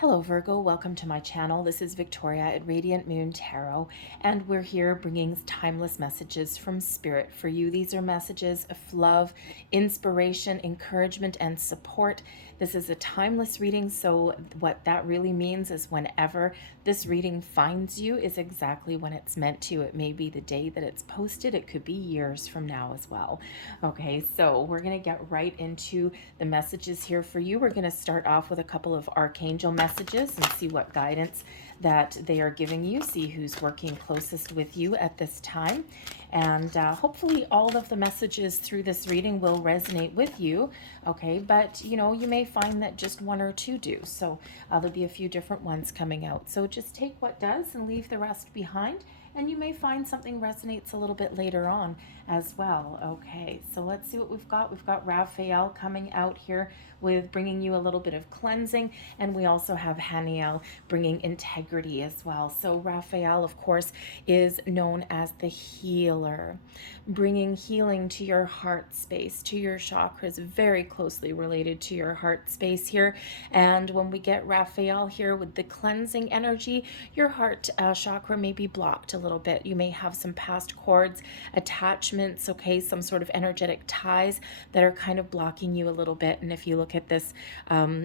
Hello Virgo, welcome to my channel. This is Victoria at Radiant Moon Tarot, and we're here bringing timeless messages from Spirit for you. These are messages of love, inspiration, encouragement, and support. This is a timeless reading, so what that really means is whenever this reading finds you is exactly when it's meant to. It may be the day that it's posted, it could be years from now as well. Okay, so we're going to get right into the messages here for you. We're going to start off with a couple of archangel messages and see what guidance that they are giving you, see who's working closest with you at this time. And hopefully all of the messages through this reading will resonate with you, okay? But, you know, you may find that just one or two do. So there'll be a few different ones coming out. So just take what does and leave the rest behind. And you may find something resonates a little bit later on as well. Okay, so let's see what we've got. We've got Raphael coming out here with bringing you a little bit of cleansing. And we also have Haniel bringing integrity as well. So Raphael, of course, is known as the healer, bringing healing to your heart space, to your chakras, very closely related to your heart space here. And when we get Raphael here with the cleansing energy, your heart chakra may be blocked a little bit. You may have some past cords, attachments, okay, some sort of energetic ties that are kind of blocking you a little bit. And if you look at this,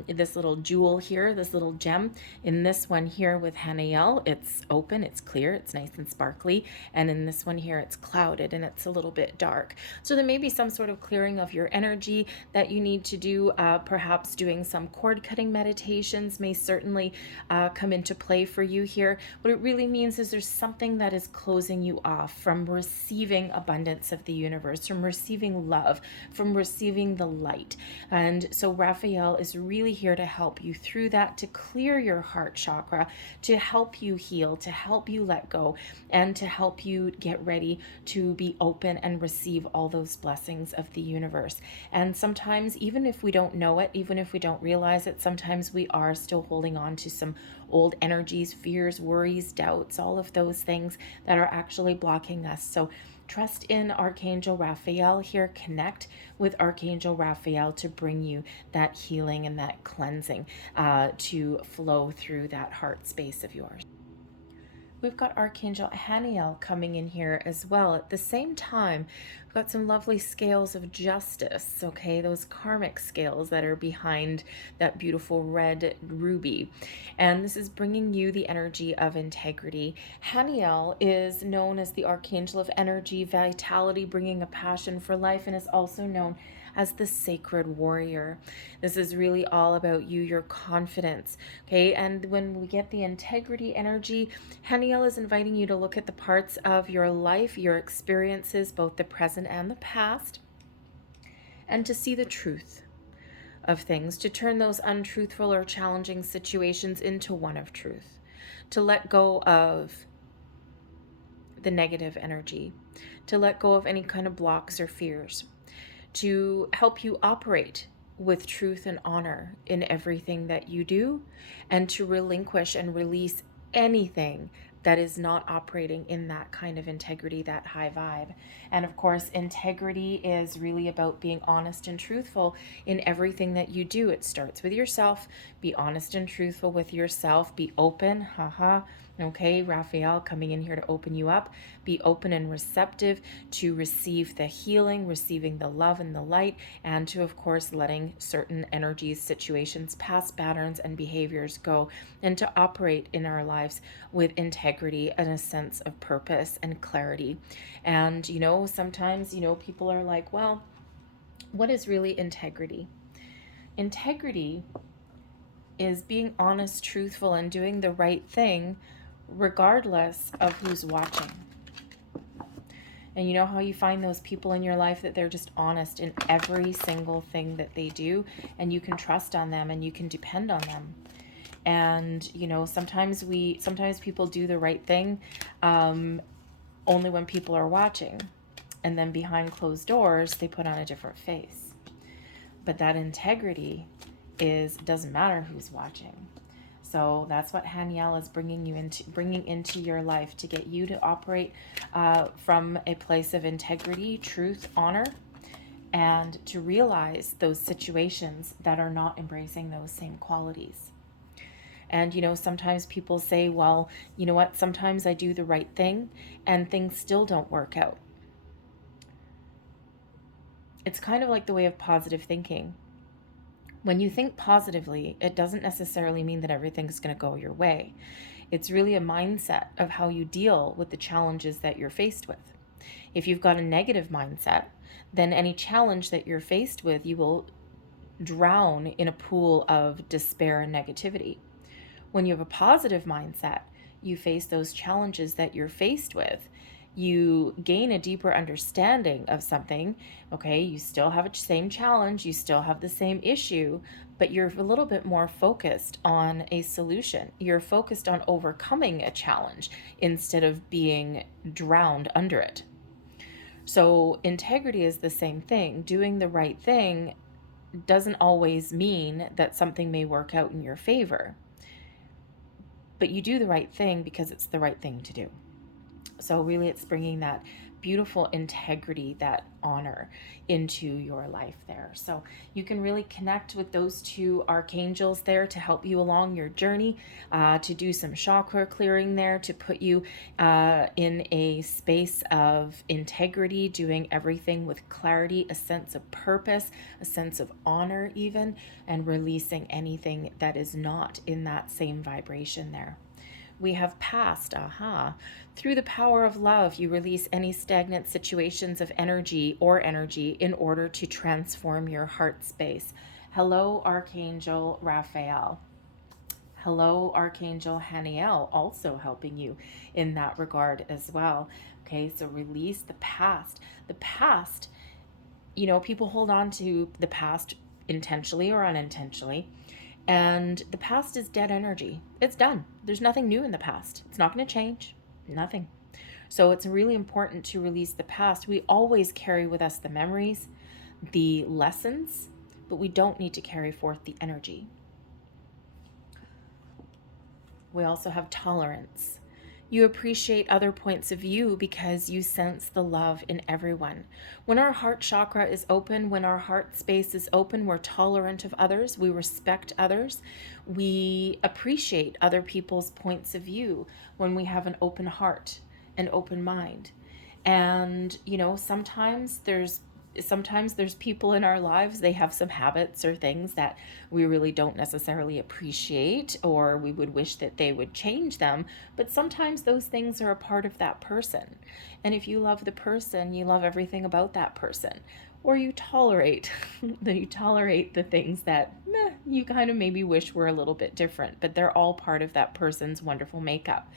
this little jewel here, this little gem, in this one here with Haniel, it's open, it's clear, it's nice and sparkly. And in this one here, it's clouded and it's a little bit dark. So there may be some sort of clearing of your energy that you need to do. Perhaps doing some cord cutting meditations may certainly come into play for you here. What it really means is there's something that is closing you off from receiving abundance of the universe, from receiving love, from receiving the light. And so Raphael is really here to help you through that, to clear your heart chakra, to help you heal, to help you let go, and to help you get ready to be open and receive all those blessings of the universe. And sometimes, even if we don't know it, even if we don't realize it, sometimes we are still holding on to some old energies, fears, worries, doubts, all of those things that are actually blocking us. So trust in Archangel Raphael here. Connect with Archangel Raphael to bring you that healing and that cleansing to flow through that heart space of yours. We've got Archangel Haniel coming in here as well. At the same time, we've got some lovely scales of justice, okay? Those karmic scales that are behind that beautiful red ruby. And this is bringing you the energy of integrity. Haniel is known as the Archangel of energy, vitality, bringing a passion for life, and is also known as the sacred warrior. This is really all about you, your confidence, okay? And when we get the integrity energy, Haniel is inviting you to look at the parts of your life, your experiences, both the present and the past, and to see the truth of things, to turn those untruthful or challenging situations into one of truth, to let go of the negative energy, to let go of any kind of blocks or fears, to help you operate with truth and honor in everything that you do, and to relinquish and release anything that is not operating in that kind of integrity, that high vibe. And of course, integrity is really about being honest and truthful in everything that you do. It starts with yourself. Be honest and truthful with yourself. Be open, okay, Raphael coming in here to open you up. Be open and receptive to receive the healing, receiving the love and the light, and to, of course, letting certain energies, situations, past patterns, and behaviors go, and to operate in our lives with integrity and a sense of purpose and clarity. And, you know, sometimes, you know, people are like, well, what is really integrity? Integrity is being honest, truthful, and doing the right thing regardless of who's watching. And you know how you find those people in your life that they're just honest in every single thing that they do, and you can trust on them and you can depend on them. And you know, sometimes people do the right thing only when people are watching, and then behind closed doors they put on a different face. But that integrity doesn't matter who's watching. So that's what Haniel is bringing into your life, to get you to operate from a place of integrity, truth, honor, and to realize those situations that are not embracing those same qualities. And, sometimes people say, well, you know what, sometimes I do the right thing and things still don't work out. It's kind of like the way of positive thinking. When you think positively, it doesn't necessarily mean that everything's going to go your way. It's really a mindset of how you deal with the challenges that you're faced with. If you've got a negative mindset, then any challenge that you're faced with, you will drown in a pool of despair and negativity. When you have a positive mindset, you face those challenges that you're faced with. You gain a deeper understanding of something. Okay, you still have the same challenge, you still have the same issue, but you're a little bit more focused on a solution. You're focused on overcoming a challenge instead of being drowned under it. So integrity is the same thing. Doing the right thing doesn't always mean that something may work out in your favor, but you do the right thing because it's the right thing to do. So really it's bringing that beautiful integrity, that honor into your life there. So you can really connect with those two archangels there to help you along your journey, to do some chakra clearing there, to put you in a space of integrity, doing everything with clarity, a sense of purpose, a sense of honor even, and releasing anything that is not in that same vibration there. We have past, Through the power of love, you release any stagnant situations of energy in order to transform your heart space. Hello, Archangel Raphael. Hello, Archangel Haniel, also helping you in that regard as well. Okay, so release the past. The past, people hold on to the past intentionally or unintentionally. And the past is dead energy. It's done. There's nothing new in the past. It's not going to change. Nothing. So it's really important to release the past. We always carry with us the memories, the lessons, but we don't need to carry forth the energy. We also have tolerance. You appreciate other points of view because you sense the love in everyone. When our heart chakra is open, when our heart space is open, we're tolerant of others, we respect others, we appreciate other people's points of view when we have an open heart, an open mind. And, sometimes there's people in our lives, they have some habits or things that we really don't necessarily appreciate, or we would wish that they would change them, but sometimes those things are a part of that person. And if you love the person, you love everything about that person, or you tolerate the things that you kind of maybe wish were a little bit different, but they're all part of that person's wonderful makeup.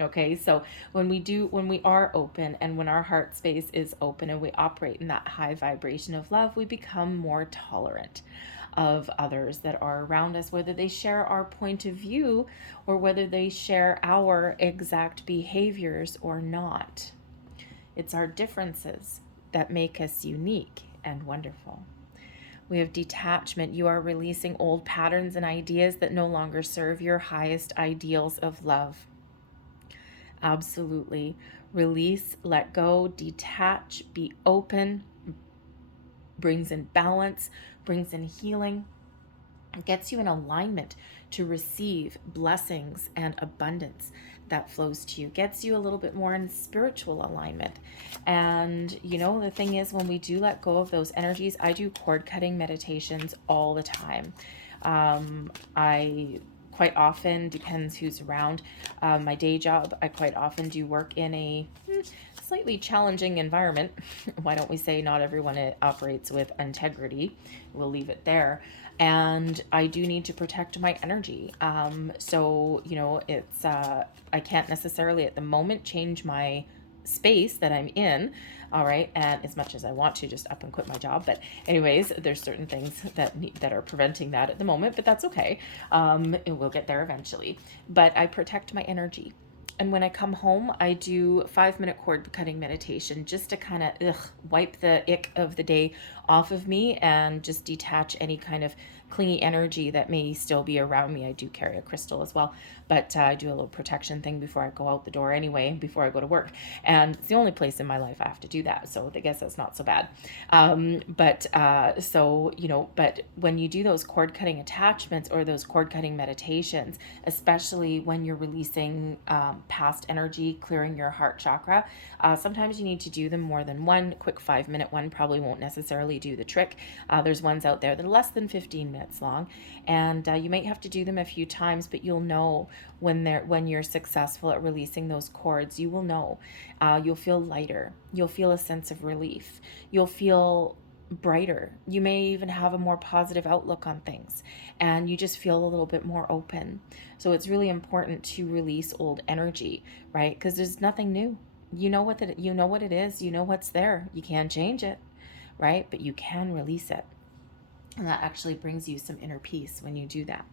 Okay, so when we are open, and when our heart space is open and we operate in that high vibration of love, we become more tolerant of others that are around us, whether they share our point of view or whether they share our exact behaviors or not. It's our differences that make us unique and wonderful. We have detachment. You are releasing old patterns and ideas that no longer serve your highest ideals of love. Absolutely. Release, let go, detach, be open, brings in balance, brings in healing, gets you in alignment to receive blessings and abundance that flows to you, gets you a little bit more in spiritual alignment. And the thing is, when we do let go of those energies, I do cord cutting meditations all the time. I quite often, depends who's around, my day job, I quite often do work in a slightly challenging environment. Why don't we say not everyone operates with integrity? We'll leave it there. And I do need to protect my energy. So, it's, I can't necessarily at the moment change my space that I'm in, all right, and as much as I want to just up and quit my job, but anyways, there's certain things that are preventing that at the moment, but that's okay. We'll get there eventually. But I protect my energy. And when I come home, I do 5-minute cord cutting meditation just to kind of wipe the ick of the day off of me and just detach any kind of clingy energy that may still be around me. I do carry a crystal as well, but I do a little protection thing before I go out the door anyway, before I go to work. And it's the only place in my life I have to do that. So I guess that's not so bad. So, you know, but when you do those cord cutting attachments or those cord cutting meditations, especially when you're releasing past energy, clearing your heart chakra, sometimes you need to do them more than one. Quick 5-minute one probably won't necessarily do the trick. There's ones out there that are less than 15 minutes long, and you might have to do them a few times, but you'll know when you're successful at releasing those cords. You will know. You'll feel lighter. You'll feel a sense of relief. You'll feel brighter. You may even have a more positive outlook on things, and you just feel a little bit more open. So it's really important to release old energy, right? Because there's nothing new. You know what it is. You know what's there. You can't change it, right? But you can release it. And that actually brings you some inner peace when you do that.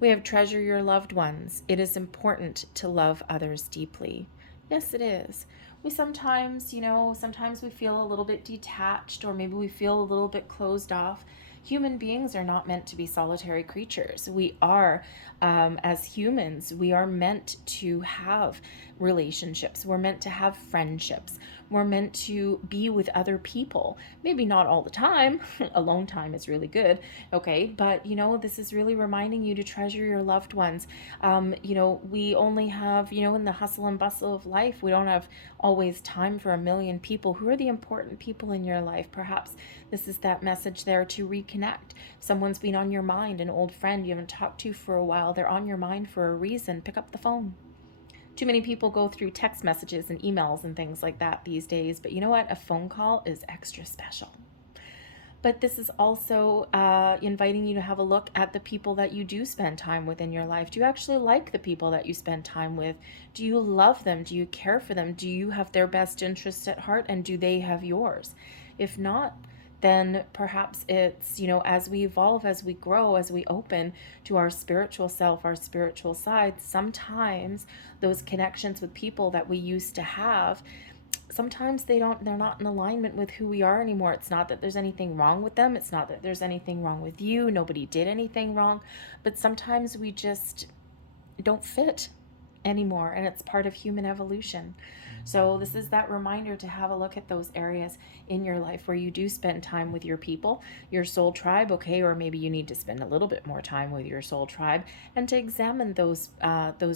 We have treasure your loved ones. It is important to love others deeply. Yes, it is. We sometimes, sometimes we feel a little bit detached, or maybe we feel a little bit closed off. Human beings are not meant to be solitary creatures. We are, as humans, we are meant to have relationships. We're meant to have friendships. We're meant to be with other people. Maybe not all the time. Alone time is really good, okay? But, this is really reminding you to treasure your loved ones. We only have, in the hustle and bustle of life, we don't have always time for a million people. Who are the important people in your life? Perhaps this is that message there to reconnect. Someone's been on your mind, an old friend you haven't talked to for a while. They're on your mind for a reason. Pick up the phone. Too many people go through text messages and emails and things like that these days. But you know what? A phone call is extra special. But this is also inviting you to have a look at the people that you do spend time with in your life. Do you actually like the people that you spend time with? Do you love them? Do you care for them? Do you have their best interests at heart? And do they have yours? If not, then perhaps it's, as we evolve, as we grow, as we open to our spiritual self, our spiritual side, sometimes those connections with people that we used to have, sometimes they're not in alignment with who we are anymore. It's not that there's anything wrong with them. It's not that there's anything wrong with you. Nobody did anything wrong. But sometimes we just don't fit anymore, and it's part of human evolution. So this is that reminder to have a look at those areas in your life where you do spend time with your people, your soul tribe, okay, or maybe you need to spend a little bit more time with your soul tribe, and to examine those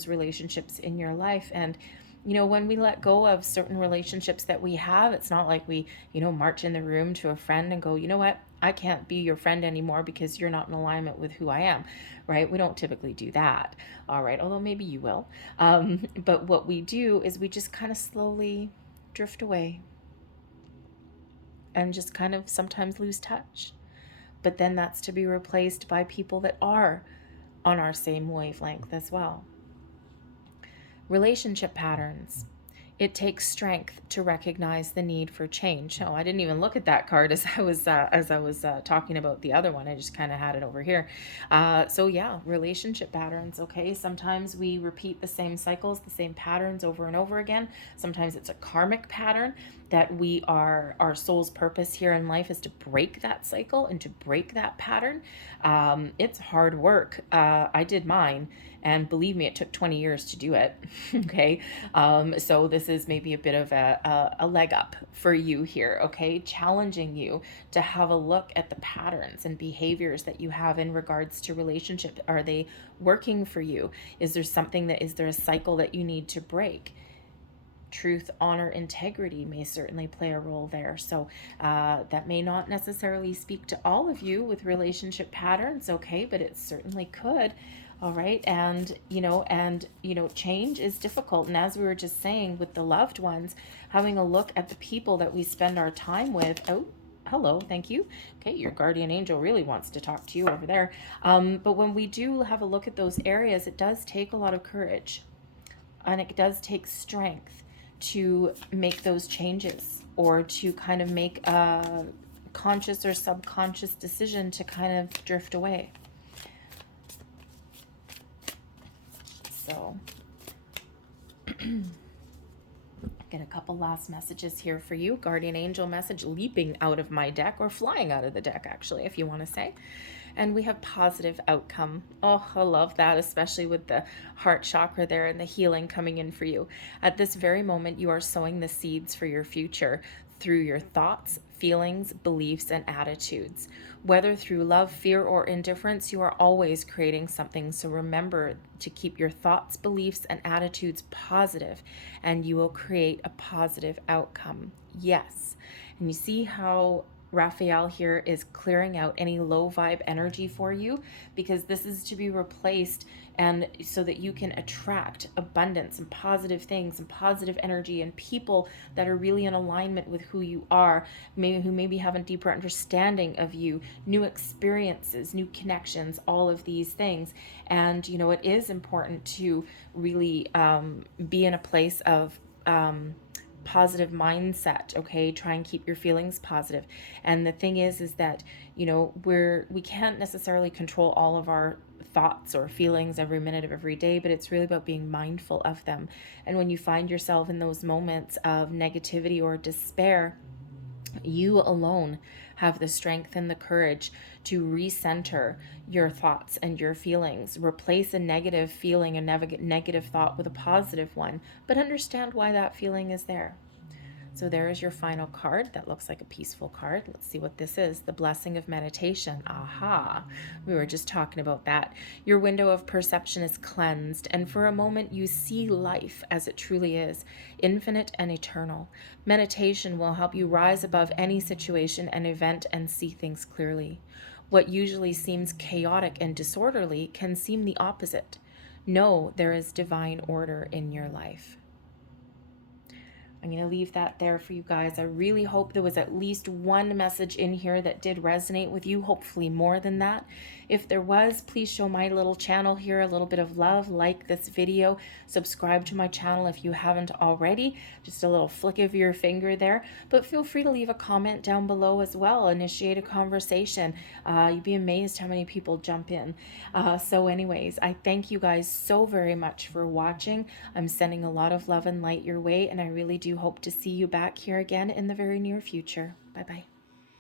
relationships in your life. And when we let go of certain relationships that we have, it's not like we, march in the room to a friend and go, you know what, I can't be your friend anymore because you're not in alignment with who I am, right? We don't typically do that, all right? Although maybe you will. But what we do is we just kind of slowly drift away and just kind of sometimes lose touch. But then that's to be replaced by people that are on our same wavelength as well. Relationship patterns. It takes strength to recognize the need for change. Oh, I didn't even look at that card as I was talking about the other one. I just kind of had it over here. So yeah, relationship patterns. Okay, sometimes we repeat the same cycles, the same patterns over and over again. Sometimes it's a karmic pattern that our soul's purpose here in life is to break that cycle and to break that pattern. It's hard work. I did mine. And believe me, it took 20 years to do it. Okay. So this is maybe a bit of a leg up for you here. Okay. Challenging you to have a look at the patterns and behaviors that you have in regards to relationships. Are they working for you? Is there a cycle that you need to break? Truth, honor, integrity may certainly play a role there. So that may not necessarily speak to all of you with relationship patterns. Okay. But it certainly could. All right. And change is difficult. And as we were just saying with the loved ones, having a look at the people that we spend our time with. Oh, hello. Thank you. Okay. Your guardian angel really wants to talk to you over there. But when we do have a look at those areas, it does take a lot of courage, and it does take strength to make those changes, or to kind of make a conscious or subconscious decision to kind of drift away. So, again, get a couple last messages here for you. Guardian angel message leaping out of my deck, or flying out of the deck, actually, if you want to say. And we have positive outcome. Oh, I love that, especially with the heart chakra there and the healing coming in for you. At this very moment, you are sowing the seeds for your future through your thoughts, feelings, beliefs, and attitudes. Whether through love, fear, or indifference, you are always creating something. So remember to keep your thoughts, beliefs, and attitudes positive, and you will create a positive outcome. Yes. And you see how Raphael here is clearing out any low vibe energy for you, because this is to be replaced, and so that you can attract abundance and positive things and positive energy and people that are really in alignment with who you are, maybe who maybe have a deeper understanding of you, new experiences, new connections, all of these things. And you know, it is important to really be in a place of positive mindset. Okay, try and keep your feelings positive. And the thing is that, you know, we can't necessarily control all of our thoughts or feelings every minute of every day, but it's really about being mindful of them. And when you find yourself in those moments of negativity or despair, you alone have the strength and the courage to recenter your thoughts and your feelings. Replace a negative feeling, a negative thought with a positive one, but understand why that feeling is there. So there is your final card. That looks like a peaceful card. Let's see what this is. The blessing of meditation. Aha. We were just talking about that. Your window of perception is cleansed, and for a moment you see life as it truly is, infinite and eternal. Meditation will help you rise above any situation and event and see things clearly. What usually seems chaotic and disorderly can seem the opposite. Know there is divine order in your life. I'm going to leave that there for you guys. I really hope there was at least one message in here that did resonate with you, hopefully more than that. If there was, please show my little channel here a little bit of love, like this video, subscribe to my channel if you haven't already, just a little flick of your finger there, but feel free to leave a comment down below as well, initiate a conversation. You'd be amazed how many people jump in. So anyways, I thank you guys so very much for watching. I'm sending a lot of love and light your way, and I really do hope to see you back here again in the very near future. Bye-bye.